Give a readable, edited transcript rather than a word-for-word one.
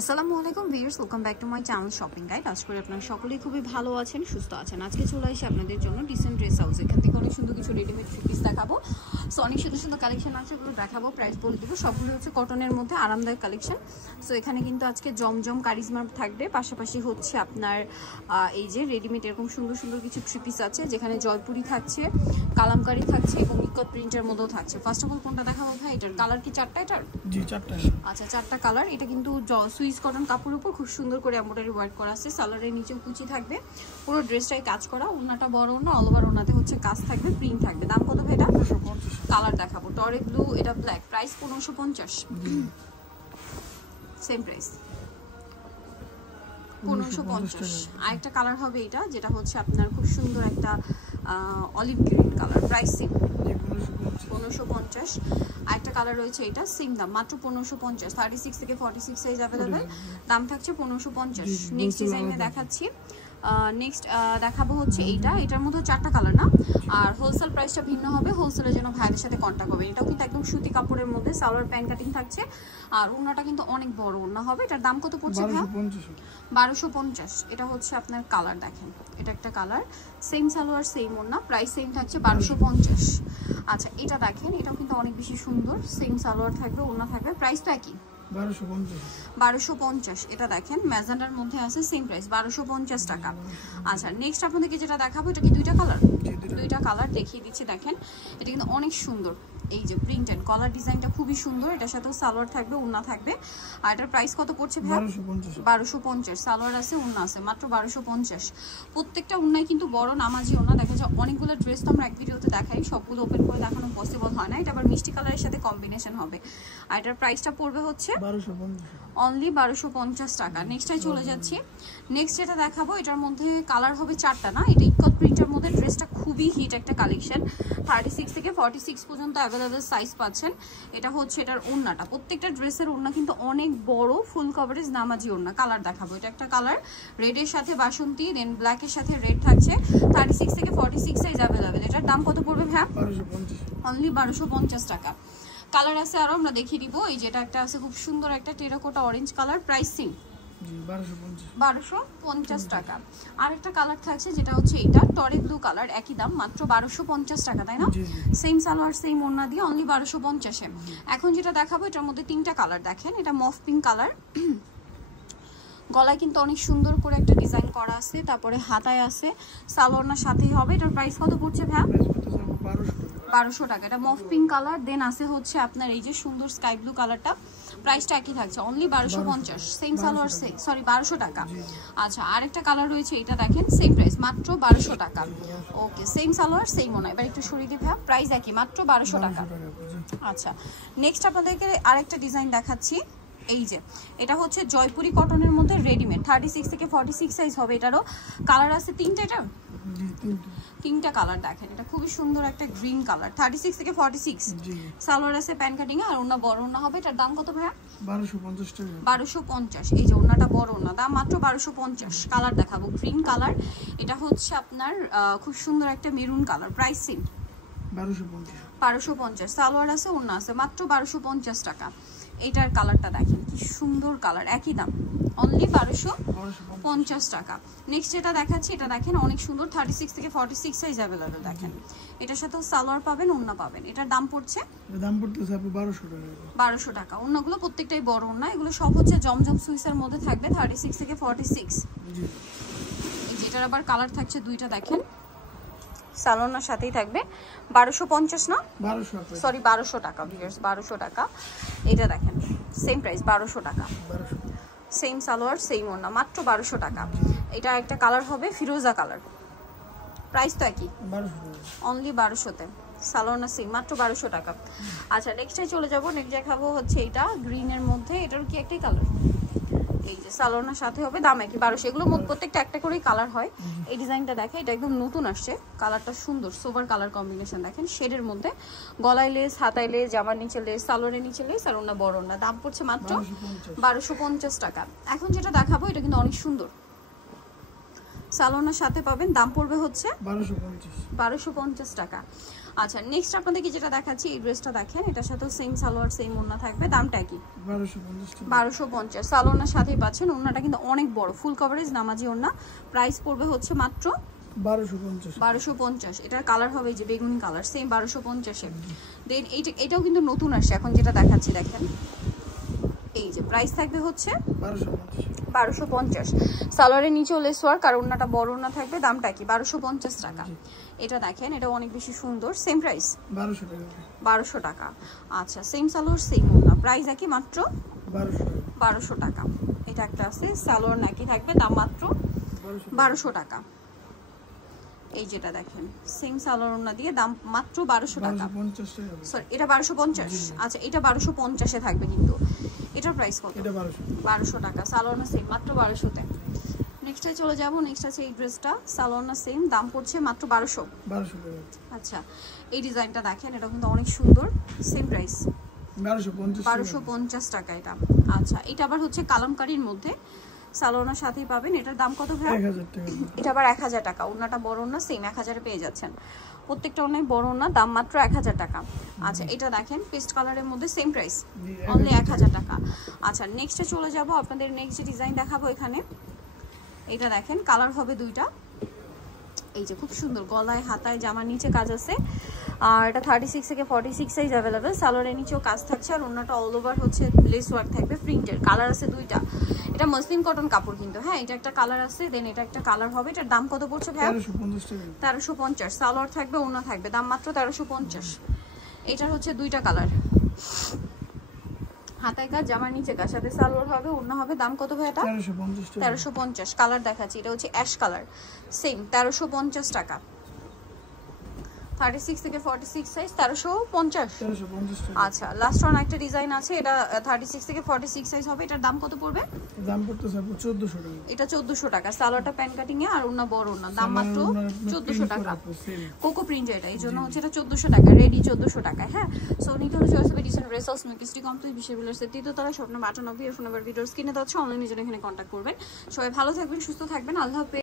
আসসালামু আলাইকুম viewers, welcome back to my channel shopping guide. আশা করি আপনারা সকলেই খুবই ভালো আছেন, সুস্থ আছেন। আজকে চলে আসি আপনাদের জন্য ডিসেন্ট ড্রেস হাউস। এখান থেকে অনেক সুন্দর কিছু রেডিমেড থ্রি পিস দেখাবো। সো অনেক সুন্দর সুন্দর কালেকশন আছে, এগুলো দেখাবো, প্রাইস বলে দেবো। সবগুলো হচ্ছে কটনের মধ্যে আরামদায়ক কালেকশন। সো এখানে কিন্তু আজকে জমজম কারিজমা থাকবে, পাশাপাশি হচ্ছে আপনার এই যে রেডিমেড এরকম সুন্দর সুন্দর কিছু থ্রি পিস আছে, যেখানে জয়পুরি থাকছে, কালামকারি থাকছে এবং ইকট প্রিন্টের মধ্যেও থাকছে। ফার্স্ট অফ অল কোনটা দেখাবো ভাই? এটার কালার কি চারটা? এটার জি চারটা। আচ্ছা, চারটা কালার। এটা কিন্তু সুইস কটন কাপড়ের উপর খুব সুন্দর করে এমব্রয়ডারি ওয়ার্ক করা আছে। সালোয়ারের নিচেও কুচি থাকবে, পুরো ড্রেসটাই কাজ করা। ওড়নাটা বড় ওড়না, অল ওভার ওড়নাতে হচ্ছে কাজ থাকবে, প্রিন্ট থাকবে। দাম কত ভাই এটা? কালার দেখাবো, টরে ব্লু, এটা ব্ল্যাক। Price 1550, same price 1550। আর একটা কালার হবে এটা, যেটা হচ্ছে আপনার খুব সুন্দর একটা olive green colour. Price same 1550। আর একটা কালার রয়েছে, এটা সেম দাম, মাত্র 1550। 36 থেকে 46 সাইজ অ্যাভেলেবেল, দাম থাকছে 1550। নেক্সট ডিজাইনে দেখাচ্ছি। নেক্সট দেখাবো হচ্ছে এইটা, এটার মধ্যে চারটা কালার না, আর হোলসেল প্রাইসটা ভিন্ন হবে। হোলসেলের জন্য ভাইদের সাথে কন্ট্যাক্ট হবে। এটাও কিন্তু একদম সুতি কাপড়ের মধ্যে, সালোয়ার প্যান্ট কাটিং থাকছে, আর ওড়নাটা কিন্তু অনেক বড় ওড়না হবে। এটার দাম কত পড়ছে ভাই? 1250। এটা হচ্ছে আপনার কালার, দেখেন এটা একটা কালার, সেম সালোয়ার সেম ওড়না, প্রাইস সেম থাকছে 1250। আচ্ছা, এটা দেখেন, এটাও কিন্তু অনেক বেশি সুন্দর, সেম সালোয়ার থাকবে, ওড়না থাকবে, প্রাইস তো একই 1250। এটা দেখেন ম্যাজেন্ডার মধ্যে আছে, সেম প্রাইস 1250 টাকা। আচ্ছা, নেক্সট আপনাদেরকে যেটা দেখাবো, এটা কি দুইটা কালার? দুইটা কালার দেখিয়ে দিচ্ছি। দেখেন এটা কিন্তু অনেক সুন্দর, এই যে প্রিন্টেড কলার ডিজাইনটা খুবই সুন্দর। এটার সাথেও সালোয়ার থাকবে, ওড়না থাকবে। আর এটার প্রাইস কত পড়ছে ভাই? 1250। সালোয়ার আছে, ওড়না আছে, মাত্র 1250। প্রত্যেকটা ওড়নাই কিন্তু বড় নামাজি ওড়না। দেখা যায় অনেকগুলো ড্রেস তো আমরা এক ভিডিওতে দেখাই, সবগুলো ওপেন করে দেখানো পসিবল হয় না। এটা আবার মিষ্টি কালারের সাথে কম্বিনেশন হবে। আর এটার প্রাইসটা পড়বে হচ্ছে অনলি 1250 টাকা। নেক্সটটাই চলে যাচ্ছি। নেক্সট যেটা দেখাবো, এটার মধ্যে কালার হবে চারটা না। এটা ইকট প্রিন্টের মধ্যে, ড্রেসটা খুবই হিট একটা কালেকশন। 36 থেকে 46 পর্যন্ত অ্যাভেলেবেল সাইজ পাচ্ছেন। এটা হচ্ছে এটার ওড়নাটা, প্রত্যেকটা ড্রেসের ওড়না কিন্তু অনেক বড়, ফুল কভারেজ নামাজি ওড়না। কালার দেখাবো, এটা একটা কালার, রেডের সাথে বাসন্তী, দেন ব্ল্যাকের সাথে রেড থাকছে। 36 থেকে 46 সাইজ অ্যাভেলেবেল। এটার দাম কত পড়বে ভাই? অনলি 1250 টাকা। কালার আছে আরো, আমরা দেখিয়ে দিব। এই যেটা একটা আছে খুব সুন্দর একটা টেরাকোটা অরেঞ্জ কালার, প্রাইসিং 1250 টাকা। আর একটা কালার থাকছে, যেটা হচ্ছে এটা টরে ব্লু কালার, একই দাম, মাত্র 1250 টাকা, তাই না? সেম সালোয়ার সেম ওড়না দিয়ে অনলি 1250-এ। এখন যেটা দেখাবো, এটার মধ্যে তিনটা কালার দেখেন। এটা মফ পিঙ্ক কালার, গলায় কিন্তু অনেক সুন্দর করে একটা ডিজাইন করা আছে, তারপরে হাতায় আছে, সালোয়ারনার সাথেই হবে। এটার প্রাইস কত পড়ছে ভাই? 1200 টাকা। এটা মফ পিঙ্ক কালার, দেন আছে হচ্ছে আপনার এই যে সুন্দর স্কাই ব্লু কালারটা, প্রাইসটা একই থাকছে, অনলি 1250। সেম সালোয়ার, সরি 1200 টাকা। আচ্ছা, আরেকটা কালার রয়েছে, এটা দেখেন সেম প্রাইস, মাত্র 1200 টাকা। ওকে, সেম সালোয়ার সেম ওনা। এবার একটু সরিয়ে দিই ভাই, প্রাইস একই, মাত্র 1200 টাকা। আচ্ছা, নেক্সট আপনাদেরকে আরেকটা ডিজাইন দেখাচ্ছি। এই যে এটা হচ্ছে জয়পুরি কটনের মধ্যে রেডিমেড, 36 থেকে 46 সাইজ হবে। এটারও কালার আছে তিনটা, এটা তিনটা কালার দেখেন। এটা খুবই সুন্দর একটা গ্রিন কালার, 36 থেকে 46। সালোয়ার আছে প্যান কাটিং, আর ওনা বড় ওনা হবে। এটার দাম কত ভাইয়া? 1250 টাকা। 1250। এই যে ওনাটা বড় ওনা, দাম মাত্র 1250। কালার দেখাবো, গ্রিন কালার, এটা হচ্ছে আপনার খুব সুন্দর একটা মেরুন কালার, প্রাইসিং 1250। সালোয়ার আছে, ওনা আছে, মাত্র 1250 টাকা। এটার কালারটা দেখেন কি সুন্দর কালার, একই দাম, অনলি 1250 টাকা। নেক্সট যেটা দেখাচ্ছি, এটা দেখেন অনেক সুন্দর, 36 থেকে 46 সাইজ অ্যাভেলেবেল। দেখেন এটার সাথেও সালোয়ার পাবেন, ওড়না পাবেন। এটার দাম পড়ছে 1200 টাকা। ওড়নাগুলো প্রত্যেকটাই বড় ওড়না, এগুলো সব হচ্ছে জমজম সুইসের মধ্যে থাকবে, 36 থেকে 46। যেটার আবার কালার থাকছে দুইটা, দেখেন সালোয়ারের সাথেই থাকবে, 1250 না, সরি 1200 টাকা ভিউয়ার্স, 1200 টাকা। এটা দেখেন সেম প্রাইস, 1200 টাকা। সেম সালোয়ার সেম ওড়না, মাত্র 1200 টাকা। এটা একটা কালার হবে ফিরোজা কালার, প্রাইস তো একই, অনলি 1200-তে। সালোয়ার না সেম, মাত্র 1200 টাকা। আচ্ছা, নেক্সটে চলে যাবো। নেক্সট দেখাবো হচ্ছে এটা গ্রিনের মধ্যে, এটার কি একটাই কালার, এই যে সালোয়ারের সাথে হবে, দাম একই 1200। এগুলো প্রত্যেকটা একটা করেই কালার হয়। এই ডিজাইনটা দেখে, এটা একদম নতুন আসছে, কালারটা সুন্দর, সোভার কালার কম্বিনেশন দেখেন, শেডের মধ্যে, গলায় লেস, হাতায় লেস, জামার নিচে লেস, সালোয়ারের নিচে লেস, আর ওনা বড় ওনা। দাম পড়ছে মাত্র 1250 টাকা। এখন যেটা দেখাবো, এটা কিন্তু অনেক সুন্দর, সালোয়ারের সাথে পাবেন, দাম পড়বে হচ্ছে 1250 টাকা। আচ্ছা নেক্সট আপনাদেরকে যেটা দেখাচ্ছি এই ড্রেসটা দেখেন, এটার সাথে সেম সালোয়ার সেম ওড়না থাকবে, দামটা কি 1250। সালোয়ারের সাথেই পাচ্ছেন, ওড়নাটা কিন্তু অনেক বড়, ফুল কভারেজ নামাজি ওড়না। প্রাইস পড়বে হচ্ছে মাত্র 1250। এটার কালার হবে যে বেগুনি কালার, সেম 1250-এ। দেন এটাও কিন্তু নতুন আসছে এখন যেটা দেখাচ্ছি, দেখেন এই যে প্রাইস থাকবে হচ্ছে 1250। সালোয়ারের নিচেও লেস ওয়ার্ক আর ওড়নাটা বড় ওড়না থাকবে, দামটা কি 1250 টাকা। এটা দেখেন, এটা অনেক বেশি সুন্দর, সেম প্রাইস 1200 টাকা। আচ্ছা সেম সালোয়ার সেম ওড়না, প্রাইস একই মাত্র 1200 টাকা। এটা একটা আছে সালোয়ার নাকি থাকবে, দাম মাত্র 1200 টাকা। এই যেটা দেখেন সেম সালোয়ার ওড়না দিয়ে দাম মাত্র 1200 টাকা। সরি এটা 1250। আচ্ছা এটা 1250-এ থাকবে, কিন্তু এটার প্রাইস কত? এটা 1200 টাকা। সালোয়ার না সেম, মাত্র 1200-তে। নেক্সটে চলে যাব। নেক্সট আছে এই ড্রেসটা, সালোয়ার না সেম, দাম পড়ছে মাত্র 1200 টাকা। আচ্ছা এই ডিজাইনটা দেখেন, এটা কিন্তু অনেক সুন্দর, সেম প্রাইস 1250 টাকা এটা। আচ্ছা এটা আবার হচ্ছে কালামকারীর মধ্যে, সালোয়ারের সাথেই পাবেন। এটার দাম কত ভাই? 1000 টাকা। এটা আবার 1000 টাকা। ওড়নাটা বড় ওড়না, সেম 1000-এ পেয়ে যাচ্ছেন। প্রত্যেকটা ওড়নাই বড় ওড়না, দাম মাত্র 1000 টাকা। আচ্ছা এটা দেখেন পেস্ট কালারের মধ্যে, সেম প্রাইস অনলি 1000 টাকা। আচ্ছা নেক্সটে চলে যাব, আপনাদের নেক্সট যে ডিজাইন দেখাবো এখানে, এটা দেখেন কালার হবে দুইটা। এই যে খুব সুন্দর, গলায় হাতায় জামার নিচে কাজ আছে, আর এটা 36 থেকে 46 সাইজ অ্যাভেলেবেল। সালোয়ারের নিচেও কাজ থাকছে, আর ওড়নাটা অল ওভার হচ্ছে লেস ওয়ার্ক থাকবে প্রিন্টের। কালার আছে দুইটা, এটা মসলিন কটন কাপড় কিন্তু, হ্যাঁ এটা একটা কালার আছে, দেন এটা একটা কালার হবে। এটার দাম কত পড়ছে ভাই? 1350। সালোয়ার থাকবে, ওড়না থাকবে, দাম মাত্র 1350। এটার হচ্ছে দুইটা কালার, হাতায় কাজ জামার নিচে কাজ, সাথে সালোয়ার হবে, ওড়না হবে। দাম কত ভাই এটা? 1350। কালার দেখাচ্ছি, এটা হচ্ছে অ্যাশ কালার, সেম 1350 টাকা। 36 থেকে 46 সাইজ 1350। আচ্ছা লাস্ট ওয়ান একটা ডিজাইন আছে, এটা 36 থেকে 46 সাইজ হবে। এটার দাম কত পড়বে? দাম পড়তেছে 1400 টাকা। এটা 1400 টাকা। সালোয়ারটা প্যান কাটিং এ, আর ওড়না বড় ওড়না, দাম মাত্র 1400 টাকা। কোকো প্রিন্ট এটা, এই জন্য হচ্ছে এটা 1400 টাকা, রেডি 1400 টাকা। হ্যাঁ সো নিতে হলে চয়েস হবে ডিজাইন রেসালস মেকিস্ট্রি কমপ্লিট বিশ্ববিদ্যালয়ের তৃতীয়তলা, স্বপ্ন 98 এর ফোন নাম্বার ভিডিওস কিনে দেওয়া হচ্ছে, অনলাইনে জন্য এখানে কন্ট্যাক্ট করবেন। সবাই ভালো থাকবেন, সুস্থ থাকবেন, আল্লাহ হাফেজ।